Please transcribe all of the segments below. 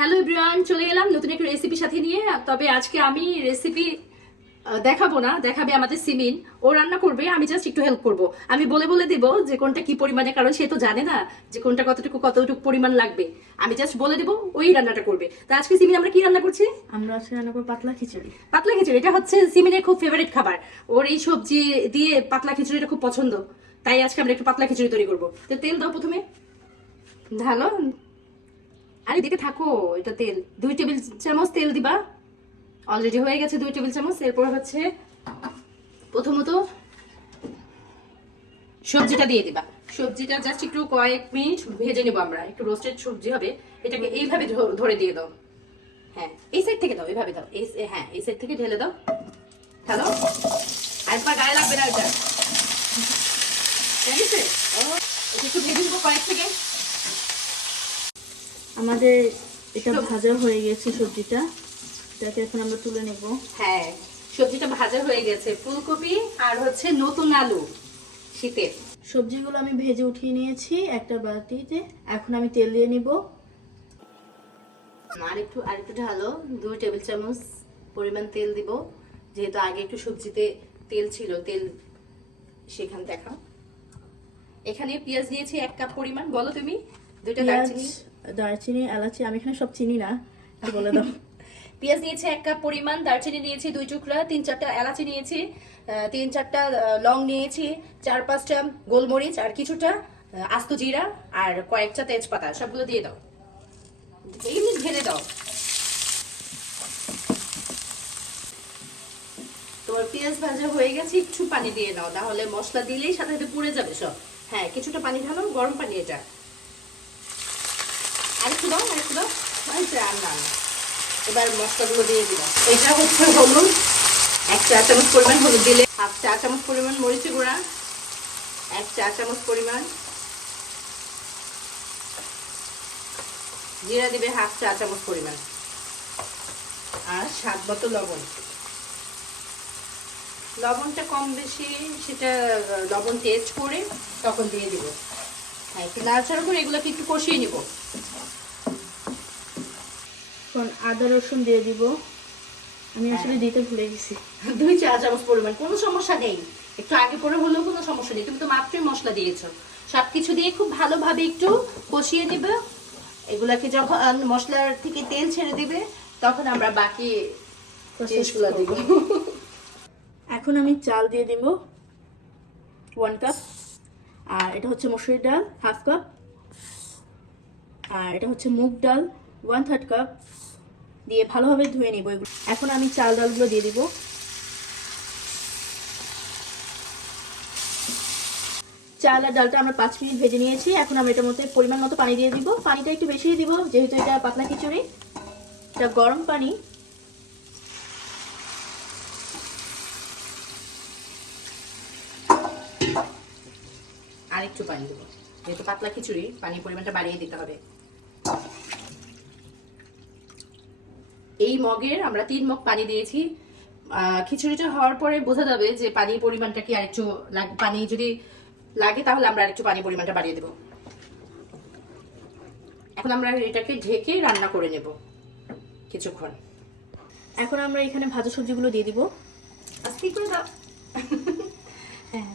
Hello everyone, চলে এলাম নতুন একটা রেসিপির সাথে নিয়ে। তবে আজকে আমি রেসিপি দেখাবো না, দেখাবে আমাদের সিমিন। ও রান্না করবে, আমি জাস্ট একটু হেল্প করব। আমি বলে বলে দেব যে কোনটা কি পরিমাণে, কারণ সে তো জানে না যে কোনটা কতটুকু পরিমাণ লাগবে। আমি জাস্ট বলে দেব, ওই রান্নাটা করবে। তা আজকে সিমিন আমরা কি রান্না করছি? আমরা আজকে রান্না করব পাতলা খিচুড়ি। পাতলা খিচুড়ি, এটা হচ্ছে সিমিনের খুব ফেভারিট খাবার। ওর এই সবজি দিয়ে পাতলা খিচুড়িটা খুব পছন্দ, তাই আজকে আমরা একটু পাতলা খিচুড়ি তৈরি করবো। তো তেল দাও প্রথমে, ঢালো। আরে দিতে থাকো, এটা তেল 2 টেবিল চামচ তেল দিবা। অলরেডি হয়ে গেছে 2 টেবিল চামচ। এরপর হচ্ছে প্রথমত সবজিটা দিয়ে দিবা। সবজিটা জাস্ট একটু কয়েক মিনিট ভেজে নেবো আমরা, একটু রোস্টেড সবজি হবে। এটাকে এইভাবে ধরে দিয়ে দাও। হ্যাঁ, এই সাইড থেকে দাও, এইভাবে দাও। হ্যাঁ, এই সাইড থেকে ঢেলে দাও। হ্যালো, একবার গায়ে লাগবে না এটা, ঠিক আছে? একটু ভেজে নেবো কয়েক সেকেন্ড। আমাদের এটা ভাজা হয়ে গেছে সবজিটা, এটাকে এখন আমরা তুলে নেব। হ্যাঁ, সবজিটা ভাজা হয়ে গেছে। ফুলকপি আর হচ্ছে নতুন আলু, শীতের। সবজিগুলো আমি ভেজে উঠিয়ে নিয়েছি একটা বাটিতে। এখন আমি তেল দিয়ে নিব। আরেকটু ঢালো, 2 টেবিল চামচ পরিমাণ তেল দিব, যেহেতু আগে একটু সবজিতে তেল ছিল। তেল সেখান দেখাও। এখানে পেঁয়াজ নিয়েছি 1 কাপ পরিমাণ। বলো তুমি। 2টা দারচিনি, এলাচি, আমি এখানে সব চিনি না, বলে দাও। পেঁয়াজ নিয়েছি 1 কাপ পরিমাণ, দারচিনি নিয়েছি 2 টুকরা, 3-4টা এলাচি নিয়েছি, 3-4টা লং নিয়েছি, 4-5টা গোলমরিচ, আর কিছুটা আস্ত জিরা, আর কয়েকটা তেজপাতা। সবগুলো দিয়ে দাও, এমনি ঢেলে দাও। তোমার পেঁয়াজ ভাজা হয়ে গেছে, একটু পানি দিয়ে নাও, তাহলে মশলা দিলেই সাথে সাথে পুড়ে যাবে সব। হ্যাঁ, কিছুটা পানি ঢালো, গরম পানি এটা। আরেকটু দাও। না, এবার মশলাগুলো দিয়ে দিলাম। এটা হচ্ছে হলুদ, 1 চা চামচ পরিমাণ হলুদ দিলে, 1/2 চা চামচ পরিমাণ মরিচের গুঁড়া, 1 চা চামচ পরিমাণ জিরা দিবে, 1/2 চা চামচ পরিমাণ, আর স্বাদ মতো লবণ। লবণটা কম বেশি সেটা লবণ টেস্ট করে তখন দিয়ে দিব। হ্যাঁ, একটু নাড়াচাড়া করে এগুলোকে একটু কষিয়ে নিব। এখন আদা রসুন দিয়ে দিব। আমি আসলে দিতে ভুলে গেছি। 2 চা চামচ পরিমাণ, কোনো সমস্যা নেই। একটু আগে পরে হলেও কোনো সমস্যা নেই, তুমি তো মাত্রই মশলা দিয়েছো। সবকিছু দিয়ে খুব ভালোভাবে একটু কষিয়ে নেবে। এগুলাকে যখন মশলার থেকে তেল ছেড়ে দিবে, তখন আমরা বাকি জিনিসগুলো দিব। এখন আমি চাল দিয়ে দিব 1 কাপ, আর এটা হচ্ছে মসুরির ডাল 1/2 কাপ, আর এটা হচ্ছে মুগ ডাল 1/3 কাপ দিয়ে ভালোভাবে ধুয়ে নিব। এখন আমি চাল ডালগুলো দিয়ে দিব। চাল আর ডালটা আমরা 5 মিনিট ভেজে নিয়েছি। এখন আমরা এটার মধ্যে পরিমাণ মতো পানি দিয়ে দিব। পানিটা একটু বেশিই দিব, যেহেতু এটা পাতলা খিচুড়ি। এটা গরম পানি। আর একটু পানি দেবো, যেহেতু পাতলা খিচুড়ি পানির পরিমাণটা বাড়িয়ে দিতে হবে। এই মগের আমরা 3 মগ পানি দিয়েছি। খিচুড়িটা হওয়ার পরে বোঝা যাবে যে পানির পরিমাণটা কি আরেকটু পানি যদি লাগে তাহলে আমরা আরেকটু পানির পরিমাণটা বাড়িয়ে দেব। এখন আমরা এটাকে ঢেকে রান্না করে নেব কিছুক্ষণ। এখন আমরা এখানে ভাজা সবজিগুলো দিয়ে দিব। আস্তে করে দাও। হ্যাঁ,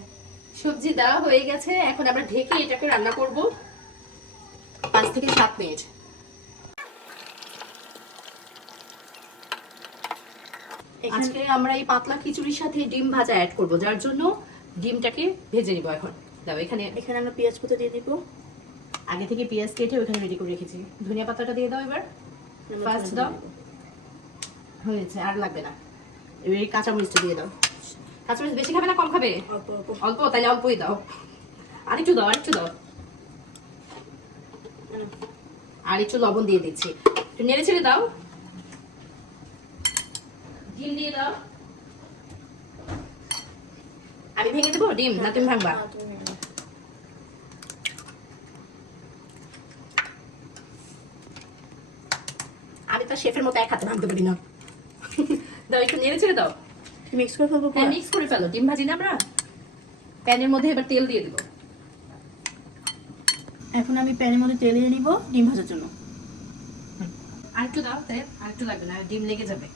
সবজি দেওয়া হয়ে গেছে। এখন আমরা ঢেকে এটাকে রান্না করব 5 থেকে 7 মিনিট। আজকে আমরা এই পাতলা খিচুড়ির সাথে ডিম ভাজা অ্যাড করব, যার জন্য ডিমটাকে ভেজে নিব। এখন দাও, এখানে আমরা পেঁয়াজ কুচি দিয়ে দিব। আগে থেকে পেঁয়াজ কেটে ওখানে রেডি করে রেখেছি। ধনিয়া পাতাটা দিয়ে দাও এবার, ফার্স্ট দাও। হয়েছে, আর লাগবে না। এবার এই কাঁচামরিচটা দিয়ে দাও। কাঁচামরিচ বেশি খাবে না কম খাবে? অল্প, তাহলে অল্পই দাও। আরেকটু দাও। আর একটু লবণ দিয়ে দিচ্ছি, একটু নেড়ে ছেড়ে দাও। ডিম দিয়ে দাও। আমি ভেঙে দেবো ডিম, না তুমি ভাঙবা? আমি তো শেফের মতো এক হাতে ভাঙতে পারি না। দাও, একটু নেড়ে ছেড়ে দাও। মিক্স করে ফেলবো। হ্যাঁ, মিক্স করে ফেলো। ডিম ভাজি না আমরা, প্যানের মধ্যে এবার তেল দিয়ে দেবো। এখন আমি প্যানের মধ্যে তেল দিয়ে নিব ডিম ভাজার জন্য। আরেকটু দাও, তাই আরেকটু লাগবে না, ডিম লেগে যাবে।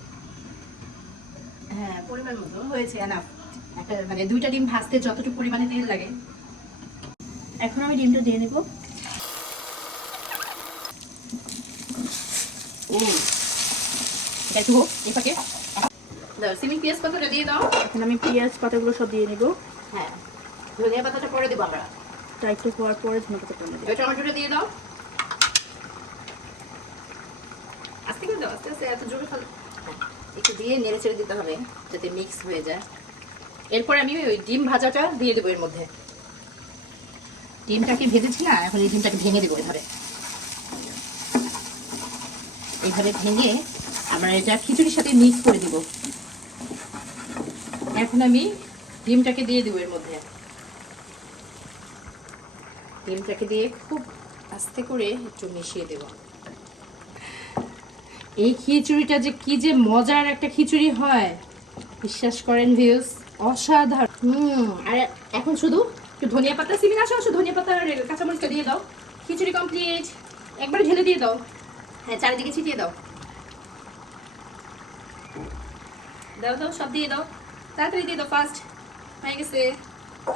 হ্যাঁ, পরিমাণ মতো হয়েছে, এনাফ। একটা মানে 2টা ডিম ভাজতে যতটুকু পরিমাণে তেল লাগে। এখন আমি ডিমটা দিয়ে নেব। ও, এটা একটু হোক এই ফাঁকে। দাও, সিমি পেঁয়াজ পাতাটা দিয়ে দাও। এখন আমি পেঁয়াজ পাতাগুলো সব দিয়ে নেব। হ্যাঁ, ধনিয়া পাতাটা পরে দেবো আমরা। তা একটু হওয়ার পরে ধনে পাতা দেব। এবার টমেটোটা দিয়ে দাও। আস্তে করে দাও, আস্তে আস্তে, এত জোরে ফেল। একটু দিয়ে নেড়ে ছেড়ে দিতে হবে যাতে মিক্স হয়ে যায়। এরপর আমি ওই ডিম ভাজাটা দিয়ে দেবো এর মধ্যে। ডিমটাকে ভেজেছি না, এখন এই ডিমটাকে ভেঙে দেবো এভাবে। এইভাবে ভেঙে আমরা এটা খিচুড়ির সাথে মিক্স করে দিব। এখন আমি ডিমটাকে দিয়ে দেবো এর মধ্যে। ডিমটাকে দিয়ে খুব আস্তে করে একটু মিশিয়ে দেব। এই খিচুড়িটা যে কি যে মজার একটা খিচুড়ি হয়, বিশ্বাস করেন ভিউস, অসাধারণ। আর এখন শুধু একটু ধনিয়া পাতা, সিমি আসো আসো, ধনিয়া পাতা আর কাঁচামরিচটা দিয়ে দাও। খিচুড়ি কমপ্লিট। একবারে ঢেলে দিয়ে দাও। হ্যাঁ, চারিদিকে ছিটিয়ে দাও। দাও দাও, সব দিয়ে দাও, তাড়াতাড়ি দিয়ে দাও, ফাস্ট হয়ে গেছে।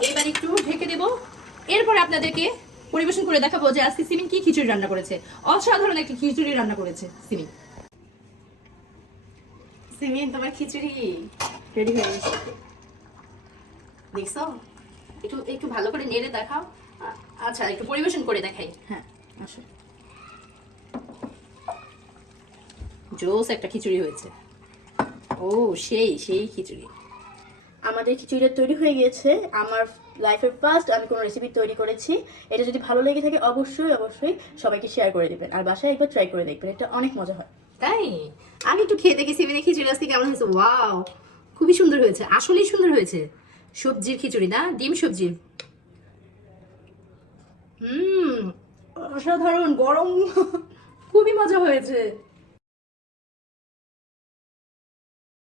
এবার একটু ঢেকে দেবো। এরপর আপনাদেরকে পরিবেশন করে দেখাবো যে আজকে সিমিন কি খিচুড়ি রান্না করেছে। অসাধারণ একটা খিচুড়ি রান্না করেছে সিমিন। সিমিন, তোমার খিচুড়ি রেডি হয়ে গেছে। দেখছো? একটু একটু ভালো করে নেড়ে দেখাও। আচ্ছা, একটু পরিবেশন করে দেখাই। হ্যাঁ, আসো। জোস একটা খিচুড়ি হয়েছে। ও, সেই সেই খিচুড়ি। আমাদের খিচুড়িটা তৈরি হয়ে গিয়েছে। আমার লাইফের ফার্স্ট আমি কোনো রেসিপি তৈরি করেছি। এটা যদি ভালো লেগে থাকে অবশ্যই অবশ্যই সবাইকে শেয়ার করে দিবেন, আর বাসায় একবার ট্রাই করে দেখবেন, এটা অনেক মজা হয়। তাই আমি একটু খেয়ে দেখি সিমিনের খিচুড়ি আজকে কেমন হয়েছে। ওয়াও, খুবই সুন্দর হয়েছে, আসলেই সুন্দর হয়েছে। সবজির খিচুড়ি না, ডিম সবজির। অসাধারণ, গরম খুবই মজা হয়েছে।